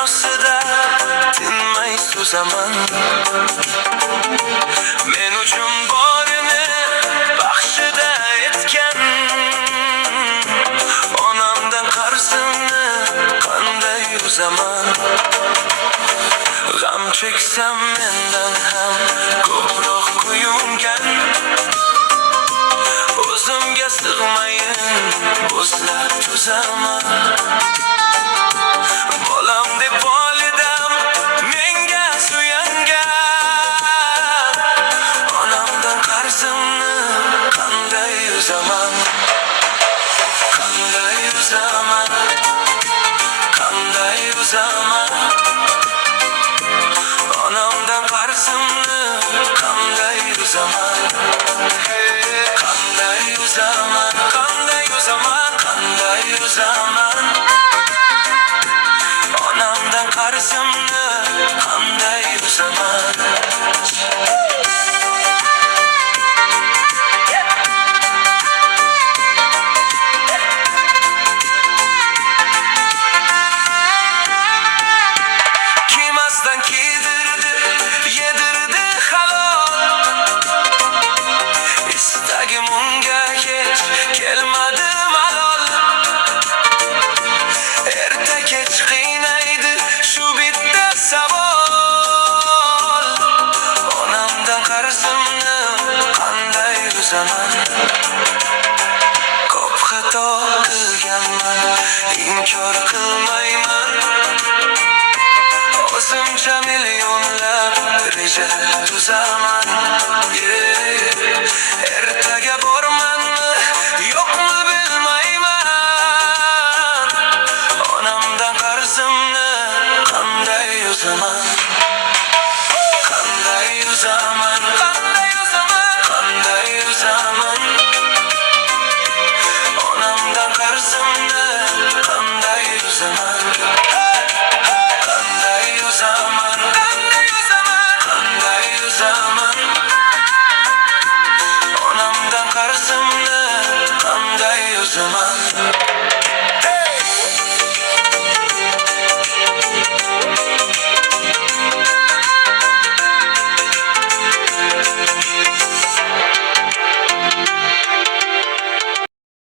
daryosida tinmay suzaman. Men uchun borini baxshida etgan onamdan qarzimni qanday uzaman. G'am cheksam mendan ham ko'proq kuyungan, o'zimga sig'mayin o'zlab tuzaman. Bolam deb volidam menga suyangan, onamdan qarzimni qanday uzaman. Qanday uzaman, qanday uzaman. Onamdan qarzimni qanday uzaman. Qanday uzaman, qanday uzaman, qanday uzaman. Onamdan qarzimni qanday uzaman. Kiymasdan kiydirdi, yedirdi halol. Istagim unga hech kelmadi malol. Erta kech qiynaydi shu bitta savol. Onamdan qarzimni qanday uzaman. Ko'p xato qilganman, inkor qilmayman. O'zimcha millionlab reja tuzaman. Ertaga bormanmi yo'qmi bilmayman. Onamdan qarzimni qanday uzaman. Qanday uzaman.